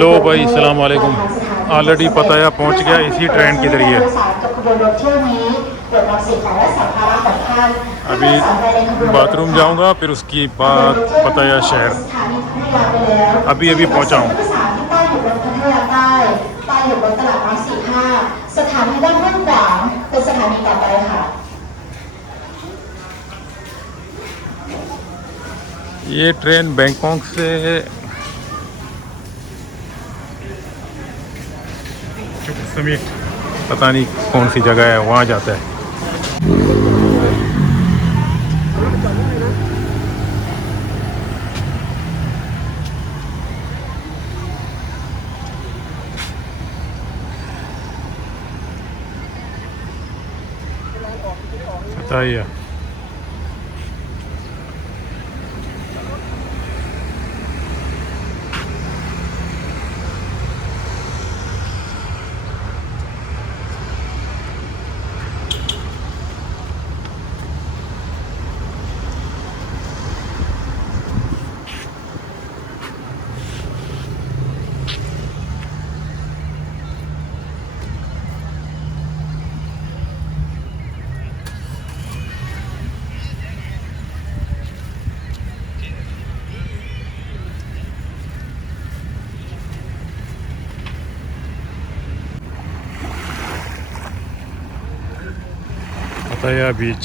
लो भाई सलाम वालेकुम। ऑलरेडी पताया पहुंच गया इसी ट्रेन के जरिए। अभी बाथरूम जाऊंगा फिर उसके बाद पताया शहर। अभी अभी पहुंचा हूँ। ये ट्रेन बैंकॉक से समीट पता नहीं कौन सी जगह है वहाँ जाता है। बताइए पताया बीच।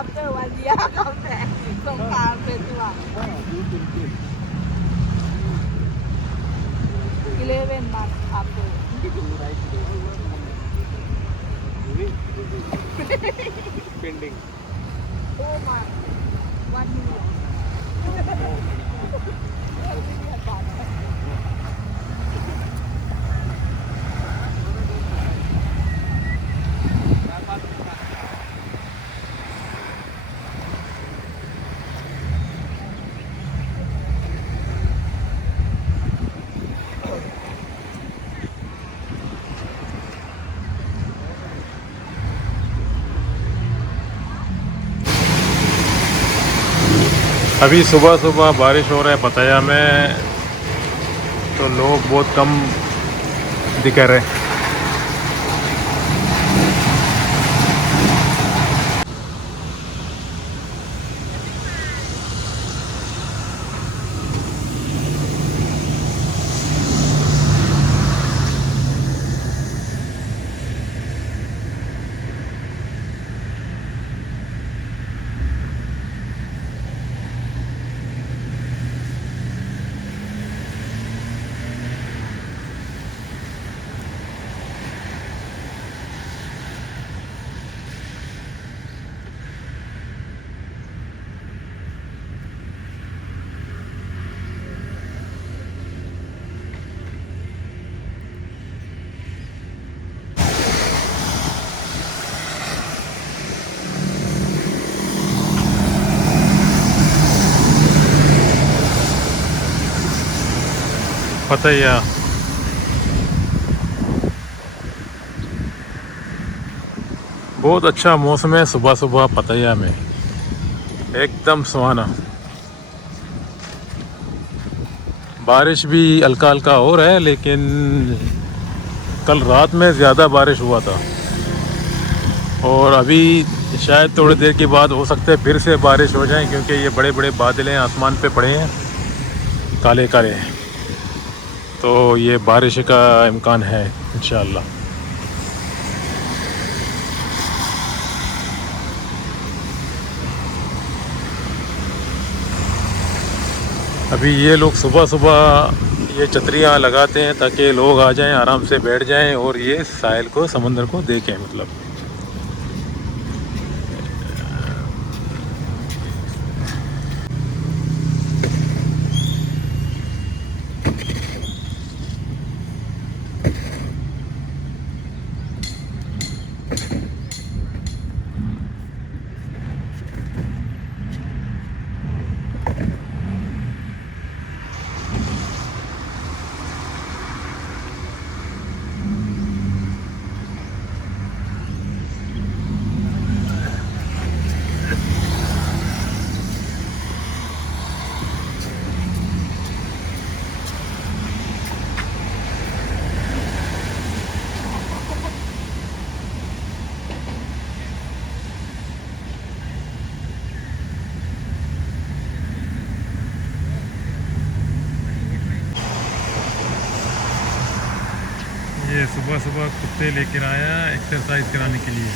after 1 year เขาแตกสงครามเป็นตัว11 months after pending. oh my 1 million अभी सुबह सुबह बारिश हो रहा है पताया में, तो लोग बहुत कम दिख रहे हैं। पताया बहुत अच्छा मौसम है सुबह सुबह पताया में, एकदम सुहाना। बारिश भी हल्का हल्का हो रहा है, लेकिन कल रात में ज़्यादा बारिश हुआ था और अभी शायद थोड़ी देर के बाद हो सकता है फिर से बारिश हो जाए, क्योंकि ये बड़े बड़े बादलें आसमान पे पड़े हैं काले काले, तो ये बारिश का इम्कान है इंशाअल्लाह। अभी ये लोग सुबह सुबह ये छतरियाँ लगाते हैं ताकि लोग आ जाएं, आराम से बैठ जाएं और ये साहिल को, समंदर को देखें। मतलब सुबह कुत्ते लेकर आया एक्सरसाइज कराने के लिए।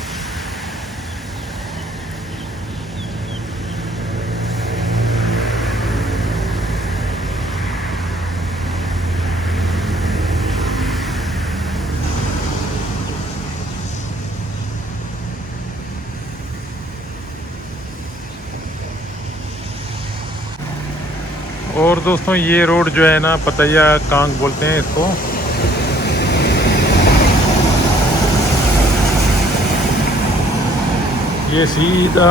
और दोस्तों ये रोड जो है ना पतैया कांग बोलते हैं इसको। ये सीधा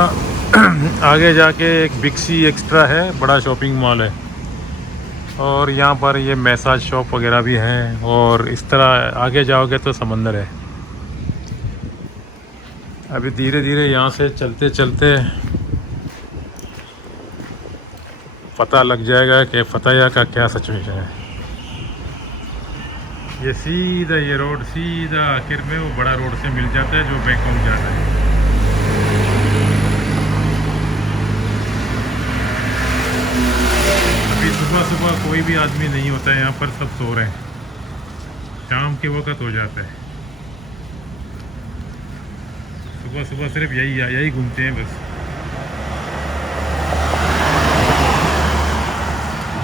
आगे जाके एक बिग सी एक्स्ट्रा है, बड़ा शॉपिंग मॉल है। और यहाँ पर ये मैसाज शॉप वगैरह भी हैं। और इस तरह आगे जाओगे तो समंदर है। अभी धीरे धीरे यहाँ से चलते चलते पता लग जाएगा कि पतैया का क्या सिचुएशन है। ये सीधा ये रोड सीधा आखिर में वो बड़ा रोड से मिल जाता है जो बैंकॉक जाता है। अभी सुबह सुबह कोई भी आदमी नहीं होता है यहाँ पर, सब सो रहे हैं। शाम के वक्त हो जाता है। सुबह सुबह सिर्फ यही घूमते हैं बस।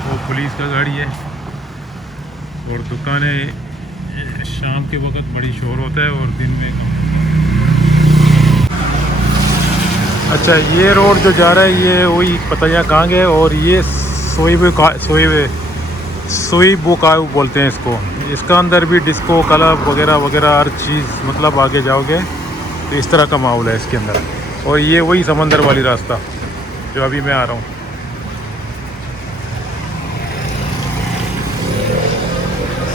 वो पुलिस का गाड़ी है। और दुकानें शाम के वक्त बड़ी शोर होता है और दिन में कम। अच्छा ये रोड जो जा रहा है ये वही पतैया कांग है। और ये सोईबुकाऊ बोलते हैं इसको। इसका अंदर भी डिस्को क्लब वगैरह वगैरह हर चीज़, मतलब आगे जाओगे तो इस तरह का माहौल है इसके अंदर। और ये वही समंदर वाली रास्ता जो अभी मैं आ रहा हूँ।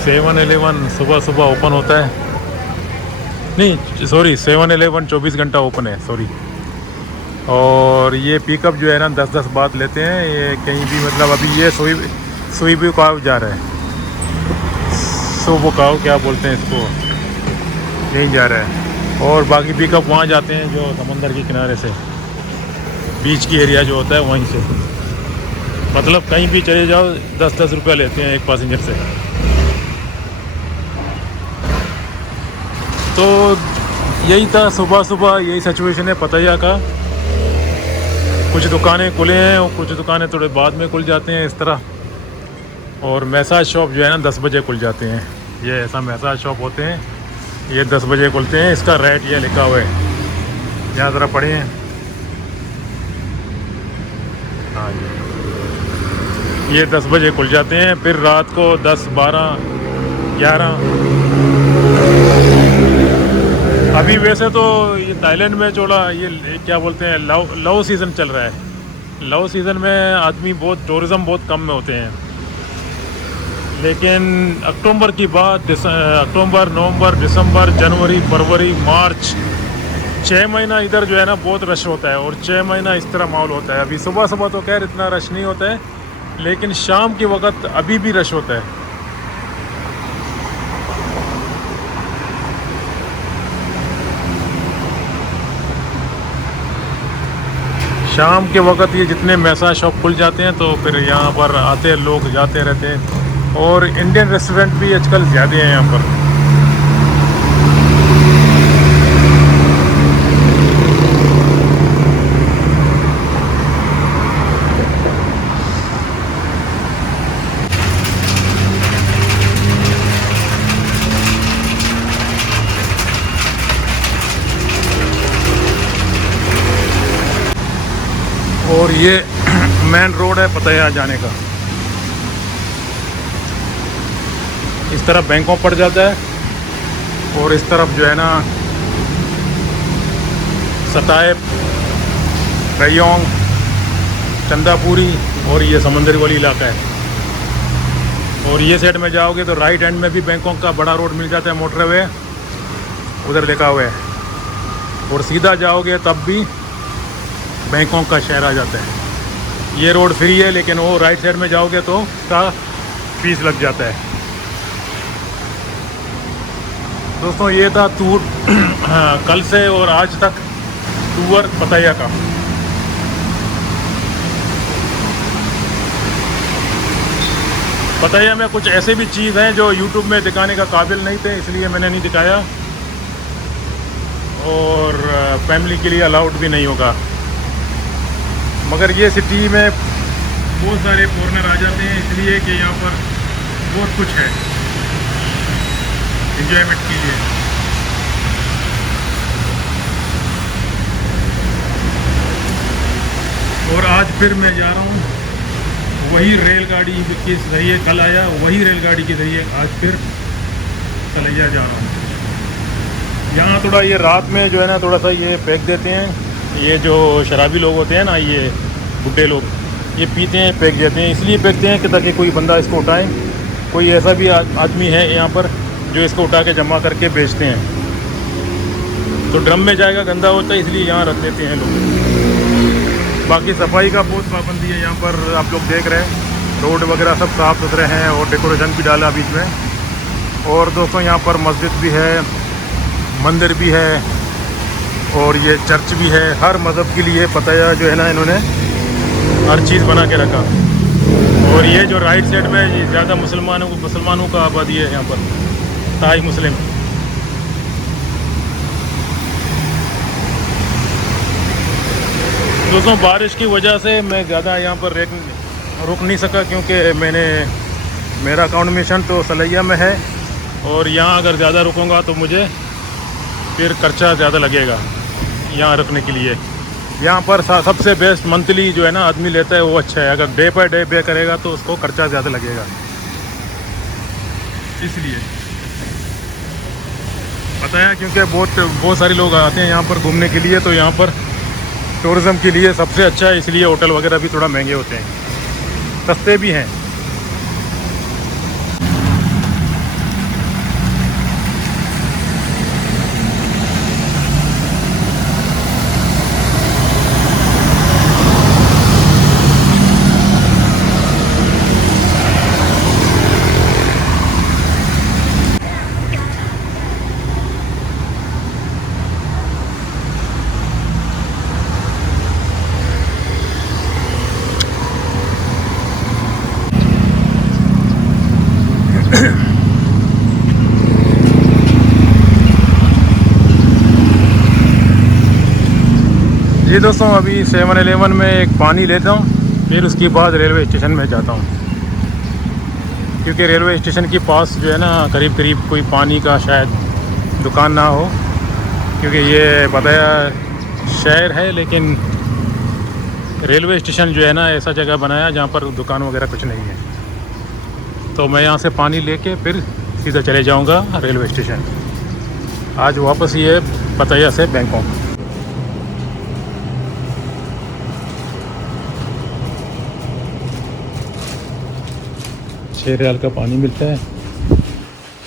7-Eleven सुबह सुबह ओपन होता है। नहीं सॉरी 7-Eleven 24 घंटा ओपन है, सॉरी। और ये पिकअप जो है ना 10-10 बात लेते हैं ये कहीं भी, मतलब अभी ये सोईबुकाऊ जा रहा है। सोईबुकाऊ क्या बोलते हैं इसको, यहीं जा रहा है। और बाकी पिकअप वहाँ जाते हैं जो समंदर के किनारे से, बीच की एरिया जो होता है वहीं से। मतलब कहीं भी चले जाओ 10-10 रुपये लेते हैं एक पैसेंजर से। तो यही था सुबह सुबह, यही सिचुएशन है पतैया का। कुछ दुकानें खुले हैं और कुछ दुकानें थोड़े बाद में खुल जाते हैं इस तरह। और मैसाज शॉप जो है ना 10 बजे खुल जाते हैं। ये ऐसा मैसाज शॉप होते हैं, ये 10 बजे खुलते हैं। इसका रेट ये लिखा हुआ है, यहाँ ज़रा पढ़े हैं। हाँ ये 10 बजे खुल जाते हैं, फिर रात को 10, 12, 11। अभी वैसे तो ये थाईलैंड में चोला ये क्या बोलते हैं लव सीज़न चल रहा है। लव सीज़न में आदमी बहुत, टूरिज़्म बहुत कम में होते हैं। लेकिन अक्टूबर की बाद अक्टूबर, नवंबर, दिसंबर, जनवरी, फरवरी, मार्च 6 महीना इधर जो है ना बहुत रश होता है। और 6 महीना इस तरह माहौल होता है। अभी सुबह सुबह तो खैर इतना रश नहीं होता है, लेकिन शाम के वक्त अभी भी रश होता है। शाम के वक्त ये जितने मैसाज शॉप खुल जाते हैं तो फिर यहाँ पर आते हैं लोग, जाते रहते हैं। और इंडियन रेस्टोरेंट भी आजकल ज़्यादा हैं यहाँ पर। और ये मेन रोड है पतैया जाने का। इस तरफ बैंकॉक पड़ जाता है और इस तरफ जो है ना सताइप, रयोंग, चंदापुरी और ये समंदर वाली इलाका है। और ये साइड में जाओगे तो राइट हैंड में भी बैंकॉक का बड़ा रोड मिल जाता है, मोटरवे उधर लिखा हुआ है। और सीधा जाओगे तब भी बैंकॉक का शहर आ जाता है। ये रोड फ्री है, लेकिन वो राइट साइड में जाओगे तो उसका फीस लग जाता है। दोस्तों ये था टूर कल से और आज तक टूर पतैया का। पता है, मैं कुछ ऐसे भी चीज़ हैं जो यूट्यूब में दिखाने का काबिल नहीं थे, इसलिए मैंने नहीं दिखाया, और फैमिली के लिए अलाउड भी नहीं होगा। मगर ये सिटी में बहुत सारे फॉरेनर आ जाते हैं, इसलिए कि यहाँ पर बहुत कुछ है एंजॉयमेंट के लिए। और आज फिर मैं जा रहा हूँ वही रेलगाड़ी के ज़रिए कल आया, वही रेलगाड़ी के ज़रिए आज फिर सलैया जा रहा हूँ। यहाँ थोड़ा ये रात में जो है ना थोड़ा सा ये फेंक देते हैं, ये जो शराबी लोग होते हैं ना, ये बुढ़े लोग, ये पीते हैं फेंक देते हैं। इसलिए फेंकते हैं कि ताकि कोई बंदा इसको उठाए। कोई ऐसा भी आदमी है यहाँ पर जो इसको उठा के जमा करके बेचते हैं, तो ड्रम में जाएगा, गंदा होता है, इसलिए यहाँ रख देते हैं लोग। बाकी सफाई का बहुत पाबंदी है यहाँ पर, आप लोग देख रहे हैं रोड वगैरह सब साफ़ सुथरे हैं और डेकोरेशन भी डाला बीच में। और दोस्तों यहाँ पर मस्जिद भी है, मंदिर भी है और ये चर्च भी है। हर मज़हब के लिए पता है जो है ना इन्होंने हर चीज़ बना के रखा। और ये जो राइट साइड में ये ज़्यादा मुसलमानों का आबादी है यहाँ पर, ताई मुस्लिम। दोस्तों बारिश की वजह से मैं ज़्यादा यहाँ पर रुक नहीं सका, क्योंकि मेरा अकाउंट तो सलैया में है, और यहाँ अगर ज़्यादा रुकूँगा तो मुझे फिर खर्चा ज़्यादा लगेगा यहाँ रुकने के लिए। यहाँ पर सबसे बेस्ट मंथली जो है ना आदमी लेता है वो अच्छा है। अगर डे बाय डे पे करेगा तो उसको खर्चा ज़्यादा लगेगा, इसलिए पता है। क्योंकि बहुत सारे लोग आते हैं यहाँ पर घूमने के लिए, तो यहाँ पर टूरिज़्म के लिए सबसे अच्छा है। इसलिए होटल वगैरह भी थोड़ा महंगे होते हैं, सस्ते भी हैं। जी दोस्तों, अभी 7-Eleven में एक पानी लेता हूँ, फिर उसके बाद रेलवे स्टेशन में जाता हूँ। क्योंकि रेलवे स्टेशन के पास जो है ना करीब कोई पानी का शायद दुकान ना हो, क्योंकि ये पता है शहर है, लेकिन रेलवे स्टेशन जो है ना ऐसा जगह बनाया जहाँ पर दुकान वगैरह कुछ नहीं है। तो मैं यहाँ से पानी लेके फिर सीधा चले जाऊँगा रेलवे स्टेशन। आज वापस ये पताया से बैंकॉक। 6 रियाल का पानी मिलता है।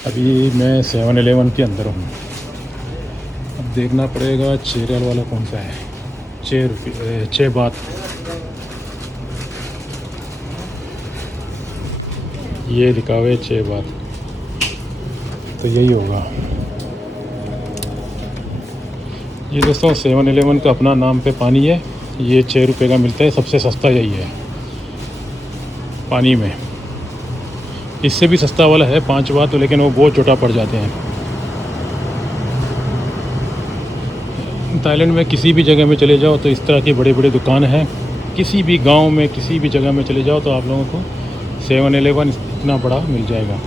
अभी मैं 7-Eleven के अंदर हूँ। अब देखना पड़ेगा 6 रियाल वाला कौन सा है। 6 बात। ये लिखा हुआ है 6 बात, तो यही होगा। ये दोस्तों 7-Eleven का अपना नाम पे पानी है। ये 6 रुपये का मिलता है, सबसे सस्ता यही है पानी में। इससे भी सस्ता वाला है 5 बात, तो लेकिन वो बहुत छोटा पड़ जाते हैं। थाईलैंड में किसी भी जगह में चले जाओ तो इस तरह की बड़े बड़े दुकान हैं। किसी भी गांव में किसी भी जगह में चले जाओ तो आप लोगों को 7-Eleven इतना बड़ा मिल जाएगा।